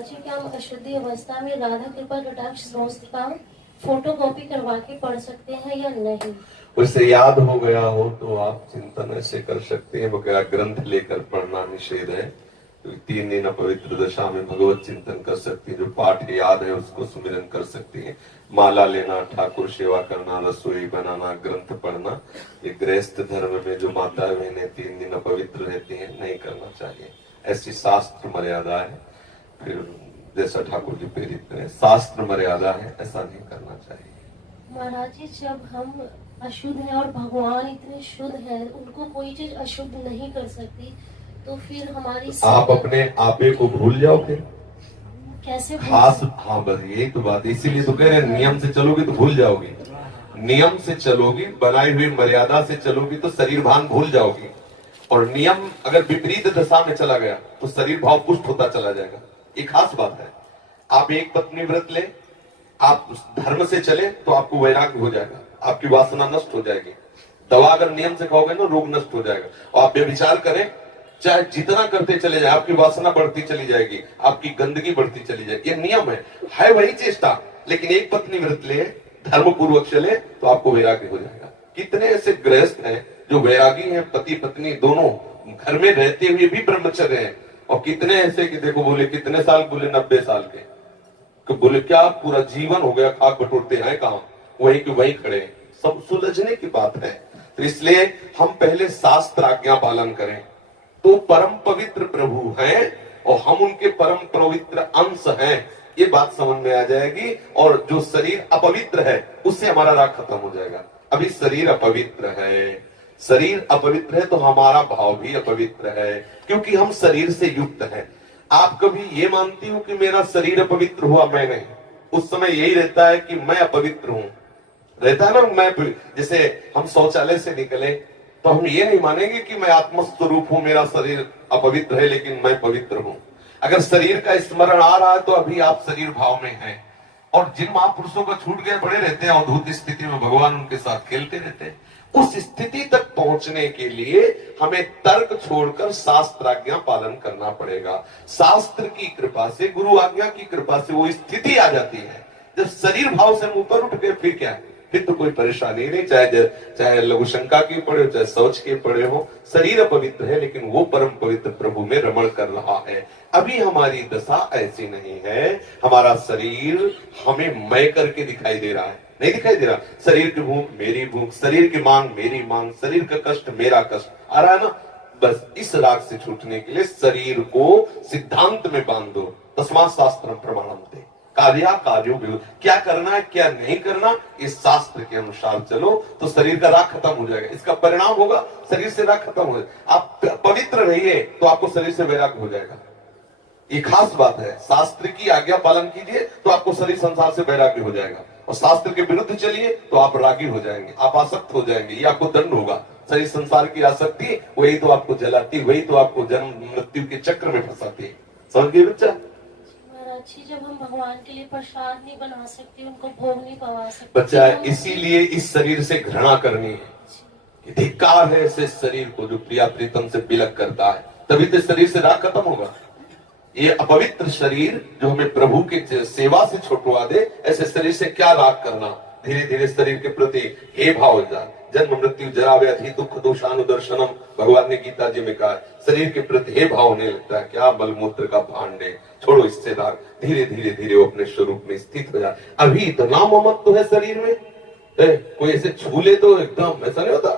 महाराज जी, क्या हम अशुद्धि अवस्था में राधा कृपा कटाक्ष स्तोत्र का फोटो कॉपी करवा के पढ़ सकते हैं या नहीं? उसे याद हो गया हो तो आप चिंतन ऐसे कर सकते हैं, वगैरह ग्रंथ लेकर पढ़ना निषेध है। तो 3 दिन अपवित्र दशा में भगवत चिंतन कर सकती है। जो पाठ याद है उसको सुमिरन कर सकती है। माला लेना, ठाकुर सेवा करना, रसोई बनाना, ग्रंथ पढ़ना, ये गृहस्थ धर्म में जो माता बहनें 3 दिन अपवित्र रहती हैं, नहीं करना चाहिए। ऐसी शास्त्र मर्यादा है। फिर जैसा ठाकुर जी प्रेरित करें, शास्त्र मर्यादा है, ऐसा नहीं करना चाहिए। महाराज जी, जब हम अशुद्ध हैं और भगवान इतने शुद्ध हैं, उनको कोई चीज अशुद्ध नहीं कर सकती, तो फिर हमारी आप अपने आपे को भूल जाओ फिर कैसे? खास, हाँ बस यही तो बात है। इसीलिए तो कह रहे हैं नियम से चलोगी तो भूल जाओगी। नियम से चलोगी, बनाई हुई मर्यादा से चलोगी तो शरीर भान भूल जाओगी। और नियम अगर विपरीत दशा में चला गया तो शरीर भाव पुष्ट होता चला जाएगा। ये खास बात है। आप एक पत्नी व्रत ले, आप धर्म से चले तो आपको वैराग्य हो जाएगा, आपकी वासना नष्ट हो जाएगी। दवा अगर नियम से खाओगे ना, रोग नष्ट हो जाएगा। और आप व्यभिचार करें, चाहे जितना करते चले जाए, आपकी वासना बढ़ती चली जाएगी, आपकी गंदगी बढ़ती चली जाएगी। ये नियम है वही चेष्टा। लेकिन एक पत्नी व्रत ले, धर्म पूर्वक चले तो आपको वैराग्य हो जाएगा। कितने ऐसे गृहस्थ हैं जो वैरागी हैं, पति पत्नी दोनों घर में रहते हुए भी ब्रह्मचर्य हैं। और कितने ऐसे कि देखो, बोले कितने साल, बोले 90 साल के। तो बोले क्या पूरा जीवन हो गया, खाक बटोरते हैं कहाँ, वहीं के वहीं खड़े। सब सुलझने की बात है। तो इसलिए हम पहले शास्त्र आज्ञा पालन करें। तो परम पवित्र प्रभु हैं और हम उनके परम पवित्र अंश हैं, ये बात समझ में आ जाएगी। और जो शरीर अपवित्र है उससे हमारा राग खत्म हो जाएगा। अभी शरीर अपवित्र है, शरीर अपवित्र है तो हमारा भाव भी अपवित्र है, क्योंकि हम शरीर से युक्त हैं। आप कभी ये मानती हो कि मेरा शरीर अपवित्र हुआ? मैं नहीं। उस समय यही रहता है कि मैं अपवित्र हूं, रहता है ना। मैं जैसे हम शौचालय से निकले तो हम ये नहीं मानेंगे कि मैं आत्मस्वरूप हूं, मेरा शरीर अपवित्र है लेकिन मैं पवित्र हूं। अगर शरीर का स्मरण आ रहा है तो अभी आप शरीर भाव में हैं। और जिन महापुरुषों को छूट गए पड़े रहते हैं अवधूत स्थिति में, भगवान उनके साथ खेलते रहते हैं। उस स्थिति तक पहुंचने के लिए हमें तर्क छोड़कर शास्त्र आज्ञा पालन करना पड़ेगा। शास्त्र की कृपा से, गुरु आज्ञा की कृपा से वो स्थिति आ जाती है। जब शरीर भाव से ऊपर उठ गए फिर क्या है, फिर तो कोई परेशानी नहीं। चाहे लघु शंका की पड़े हो, चाहे शौच के पड़े हो, शरीर अपवित्र है लेकिन वो परम पवित्र प्रभु में रमण कर रहा है। अभी हमारी दशा ऐसी नहीं है। हमारा शरीर हमें मैं करके दिखाई दे रहा है, नहीं दिखाई दे रहा। शरीर की भूख मेरी भूख, शरीर की मांग मेरी मांग, शरीर का कष्ट मेरा कष्ट आ रहा है ना। बस इस राग से छूटने के लिए शरीर को सिद्धांत में बांध दो। तस्मात् शास्त्रम प्रमाणन्ते, कार्या कार्यो विरुद्ध, क्या करना है क्या नहीं करना, इस शास्त्र के अनुसार चलो तो शरीर का राग खत्म हो जाएगा। इसका परिणाम होगा शरीर से राग खत्म हो जाएगा। आप पवित्र रहिए तो आपको शरीर से वैराग्य हो जाएगा। ये खास बात है। शास्त्र की आज्ञा पालन कीजिए तो आपको शरीर संसार से वैराग्य हो जाएगा। और शास्त्र के विरुद्ध चलिए तो आप रागी हो जाएंगे, आप आसक्त हो जाएंगे, ये आपको दंड होगा। शरीर संसार की आसक्ति वही तो आपको जलाती, वही तो आपको जन्म मृत्यु के चक्र में फंसाती है। समझ गए बच्चा? जब हम भगवान के लिए प्रसाद नहीं बना सकते, उनको भोग नहीं पवा सकते बच्चा, इसीलिए इस शरीर से घृणा करनी है। धिक्कार है ऐसे शरीर को जो प्रिया प्रीतम से बिलक करता है, तभी तो शरीर से राग खत्म होगा। ये अपवित्र शरीर जो हमें प्रभु के सेवा से छुटवा दे, ऐसे शरीर से क्या राग करना। धीरे धीरे शरीर के प्रति हे भाव हो जाए। जन्म मृत्यु जरा व्याधि दुख दोषानुदर्शनम, भगवान ने गीता जी में कहा। शरीर के प्रति हे भाव होने लगता है, क्या मलमूत्र का भांड है, छोड़ो इससे राग। धीरे धीरे धीरे वो अपने स्वरूप में स्थित हो जाए। अभी इतना ममत्व तो है शरीर में, कोई ऐसे छू ले तो एकदम ऐसा नहीं होता।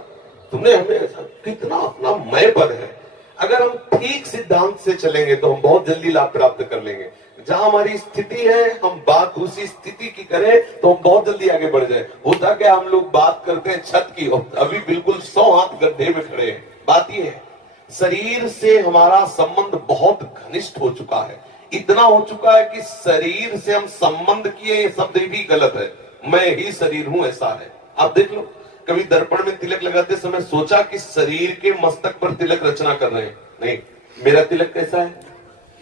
तुमने हमें ऐसा, कितना अपना मय पद है। अगर हम ठीक सिद्धांत से चलेंगे तो हम बहुत जल्दी लाभ प्राप्त कर लेंगे। जहां हमारी स्थिति है, हम बात उसी स्थिति की करें तो हम बहुत जल्दी आगे बढ़ जाए। होता क्या, हम लोग बात करते हैं छत की और अभी बिल्कुल 100 हाथ गड्ढे में खड़े हैं। बात ये है, शरीर से हमारा संबंध बहुत घनिष्ठ हो चुका है। इतना हो चुका है कि शरीर से हम संबंध किए, ये शब्द भी गलत है। मैं ही शरीर हूं ऐसा है। आप देख लो, कभी दर्पण में तिलक लगाते समय सोचा कि शरीर के मस्तक पर तिलक रचना कर रहे हैं? नहीं। मेरा तिलक कैसा है,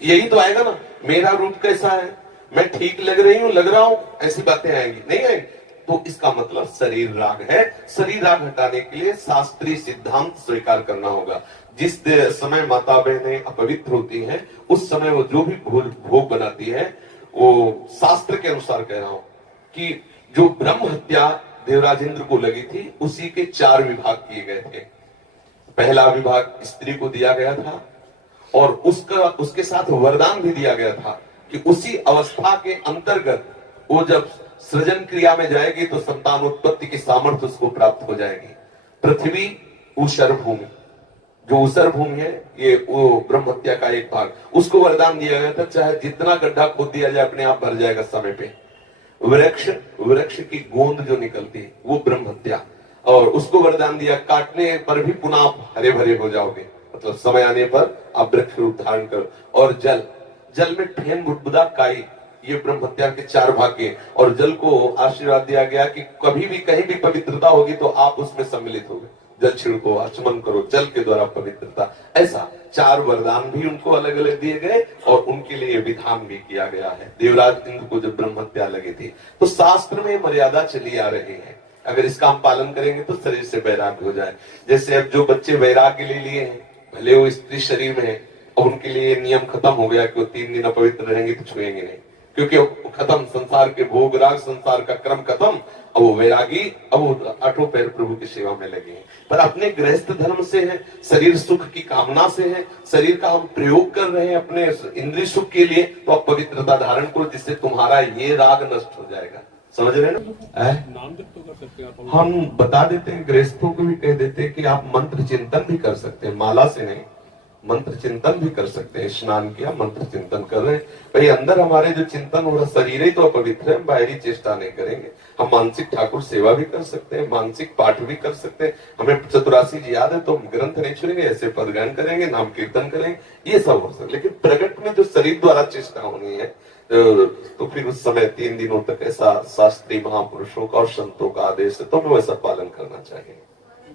यही तो आएगा ना। मेरा रूप कैसा है, मैं ठीक लग रही हूं, लग रहा हूं, ऐसी बातें आएंगी नहीं आएंगी। तो इसका मतलब शरीर राग है। शरीर राग हटाने के लिए शास्त्रीय सिद्धांत स्वीकार करना होगा। जिस समय माता बहनें अपवित्र होती हैं, उस समय वो जो भी भोग बनाती है, वो शास्त्र के अनुसार कह रहा हूं कि जो ब्रह्म हत्या देवराज इंद्र को लगी थी, उसी के 4 विभाग किए गए थे। पहला विभाग स्त्री को दिया गया था और उसके साथ वरदान भी दिया गया था कि उसी अवस्था के अंतर्गत वो जब सृजन क्रिया में जाएगी तो संतान उत्पत्ति की सामर्थ्य उसको प्राप्त हो जाएगी। पृथ्वी ऊषर भूमि, जो ऊषर भूमि है, ये वो ब्रह्म हत्या का एक भाग, उसको वरदान दिया गया था, चाहे जितना गड्ढा खोद दिया जाए अपने आप भर जाएगा समय पे। वृक्ष की गोंद जो निकलती है वो ब्रह्म हत्या, और उसको वरदान दिया काटने पर भी पुनः आप हरे भरे हो जाओगे, मतलब समय आने पर आप वृक्ष रूप धारण करो। और जल में फेन बुदबुदा काई, ये ब्रह्म हत्या के 4 भाग के। और जल को आशीर्वाद दिया गया कि कभी भी कहीं भी पवित्रता होगी तो आप उसमें सम्मिलित होगे, जल छिड़को, आचमन करो, जल के द्वारा पवित्रता। ऐसा 4 वरदान भी उनको अलग अलग दिए गए और उनके लिए विधान भी किया गया है। देवराज इंद्र को जब ब्रह्म हत्या लगी थी तो शास्त्र में मर्यादा चली आ रही है, अगर इसका हम पालन करेंगे तो शरीर से वैराग्य हो जाए। जैसे अब जो बच्चे वैराग्य ले लिए हैं, भले वो स्त्री शरीर में है, और उनके लिए नियम खत्म हो गया कि वो 3 दिन अपवित्र रहेंगे तो छुएंगे नहीं, क्योंकि वो खत्म, संसार के भोग राग, संसार का क्रम खत्म। अब वो वैरागी, अब वो 8 पैर प्रभु की सेवा में लगे हैं। पर अपने गृहस्थ धर्म से है, शरीर सुख की कामना से है, शरीर का हम प्रयोग कर रहे हैं अपने इंद्रिय सुख के लिए, तो आप पवित्रता धारण करो, जिससे तुम्हारा ये राग नष्ट हो जाएगा। समझ रहे ना? नाम जप तो कर सकते हैं आप? हम बता देते हैं, गृहस्थों को भी कह देते हैं कि आप मंत्र चिंतन भी कर सकते हैं, माला से नहीं, मंत्र चिंतन भी कर सकते हैं। स्नान किया, मंत्र चिंतन कर रहे हैं, भाई अंदर हमारे जो चिंतन हो रहा, शरीर ही तो अपवित्र है, बाहरी चेष्टा नहीं करेंगे। हम मानसिक ठाकुर सेवा भी कर सकते हैं, मानसिक पाठ भी कर सकते हैं। हमें चतुरासी जी याद है तो हम ग्रंथ नहीं छुएंगे, ऐसे पदगान करेंगे, नाम कीर्तन करेंगे, ये सब हो सकता। लेकिन प्रगट में जो शरीर द्वारा चेष्टा होनी है, तो फिर उस समय 3 दिनों तक ऐसा शास्त्रीय महापुरुषों का और संतों का आदेश है, तो हमें वैसा पालन करना चाहिए।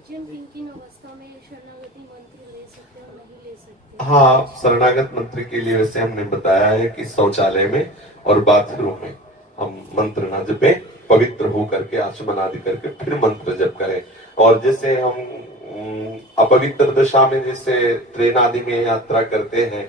किन अवस्था में शरणागति मंत्र ले सकते हैं और नहीं ले सकते? हाँ, शरणागत मंत्र के लिए वैसे हमने बताया है कि शौचालय में और बाथरूम में हम मंत्र ना जपे, पवित्र हो करके आचमन आदि करके फिर मंत्र जप करें। और जैसे हम अपवित्र दशा में जैसे ट्रेन आदि में यात्रा करते हैं,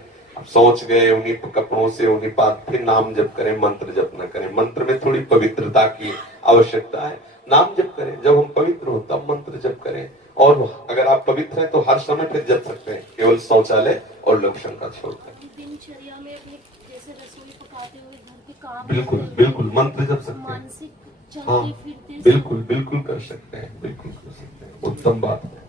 सोच गए उन्हीं कपड़ों से, उन्हीं पास फिर नाम जप करें, मंत्र जप न करें। मंत्र में थोड़ी पवित्रता की आवश्यकता है, नाम जप करें, जब हम पवित्र हो तब मंत्र जप करें। और अगर आप पवित्र हैं तो हर समय फिर जप सकते हैं, केवल शौचालय और लघु शंका छोड़कर। दिनचर्या में अपने जैसे रसोई पकाते हुए घर के काम, बिल्कुल मंत्र जप सकते हैं। मानसिक हाँ, चलते फिरते, बिल्कुल कर सकते हैं, बिल्कुल कर सकते हैं, उत्तम बात है।